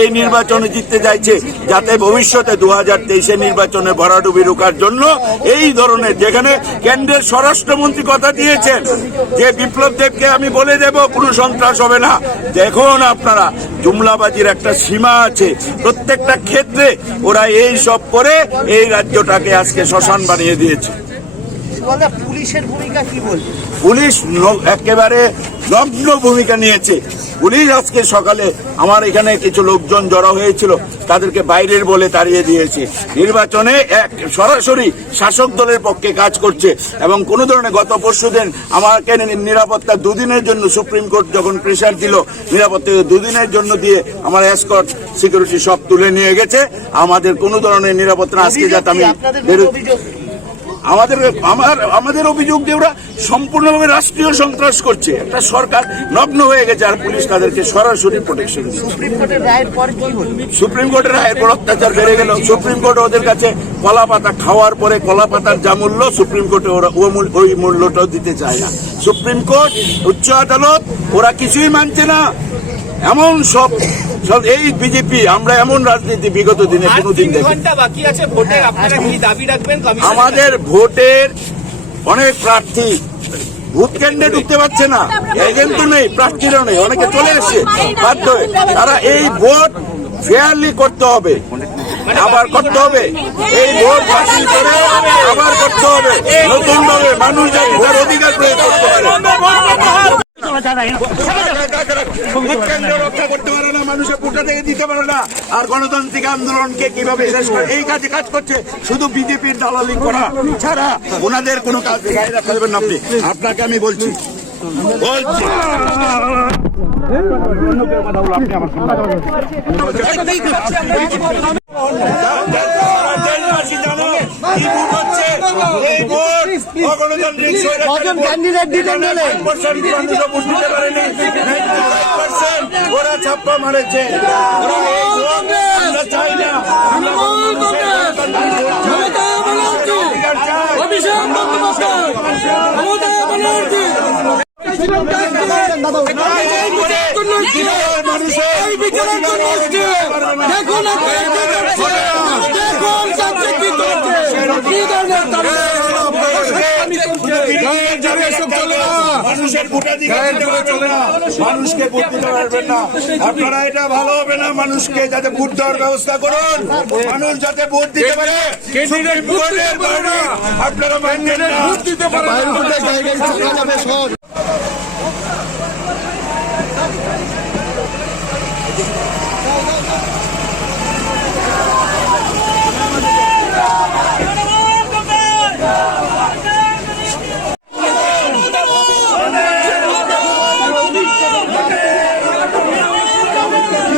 এই নির্বাচনে জিততে চাইছে যাতে ভবিষ্যতে 2023 নির্বাচনে ভরাডুবি রোকার জন্য এই ধরনের, যেখানে কেন্দ্রের স্বরাষ্ট্রমন্ত্রী কথা দিয়েছেন যে বিপ্লব দেবকে আমি বলে দেব কোনো সন্ত্রাস হবে না। দেখুন আপনারা, জুমলাবাজির একটা সীমা আছে। প্রত্যেকটা ক্ষেত্রে ওরা এই সব করে এই রাজ্যটাকে আজকে শ্মশান বানিয়ে দিয়েছে। পুলিশের ভূমিকা কি বলবে? পুলিশ একেবারে নগ্ন ভূমিকা নিয়েছে। পুলিশ আজকে সকালে আমার এখানে কিছু লোকজন জড়ো হয়েছিল, তাদেরকে বাইরের বলে তাড়িয়ে দিয়েছে। নির্বাচনে সরাসরি শাসক দলের পক্ষে কাজ করছে এবং কোনো ধরনের, গত পরশুদিন আমাকে নিরাপত্তা 2 দিনের জন্য সুপ্রিম কোর্ট যখন প্রেসার দিল, নিরাপত্তা 2 দিনের জন্য দিয়ে আমার এসকর্ট সিকিউরিটি সব তুলে নিয়ে গেছে। আমাদের কোনো ধরনের নিরাপত্তা আজকে যাতে আমি আমাদের অভিযোগ যে ওরা সম্পূর্ণভাবে রাষ্ট্রীয় সন্ত্রাস করছে। একটা সরকার নগ্ন হয়ে গেছে আর পুলিশ তাদেরকে সরাসরি প্রোটেকশন দিচ্ছে। সুপ্রিম কোর্টের রায়ের পর অত্যাচার বেড়ে গেল। সুপ্রিম কোর্ট ওদের কাছে কলা পাতা খাওয়ার পরে কলা পাতার যা মূল্য, সুপ্রিম কোর্টে ওরা ওই মূল্যটাও দিতে চায় না। সুপ্রিম কোর্ট, উচ্চ আদালত ওরা কিছুই মানছে না। এমন সব এই বিজেপি, আমরা এমন রাজনীতি বিগত দিনে কোনোদিন দেখি। আমাদের ভোটের অনেক প্রার্থী ভোট কেন্দ্রে ঢুকতে পারছে না, এজেন্ট তো নেই, প্রার্থীরাও নেই, অনেকে চলে এসছে বাধ্য হয়ে। তারা এই ভোট ফেয়ারলি করতে হবে, আবার করতে হবে, এই ভোট বাতিল করে আবার করতে হবে নতুন ভাবে, মানুষ যাতে তার অধিকার প্রয়োগ করতে পারে। রক্ষা করতে পারে না, মানুষের ভোটা থেকে দিতে পারে না, আর গণতান্ত্রিক আন্দোলনকে কিভাবে শেষ করে এই কাজে কাজ করছে শুধু বিজেপির দালালি করা ছাড়া ওনাদের কোনো কাজ গায়ে রাখতে দেবেন না। আপনাকে আমি বলছি ওরা ছাপ্পা মারেছে। চাই না মানুষের ভোটাধিকার চলে না, মানুষকে ভোট দিতে পারবেন না আপনারা। এটা ভালো হবে না। মানুষকে যাতে ভোট দেওয়ার ব্যবস্থা করুন, মানুষ যাতে ভোট দিতে পারে। আপনারা মানবেন না।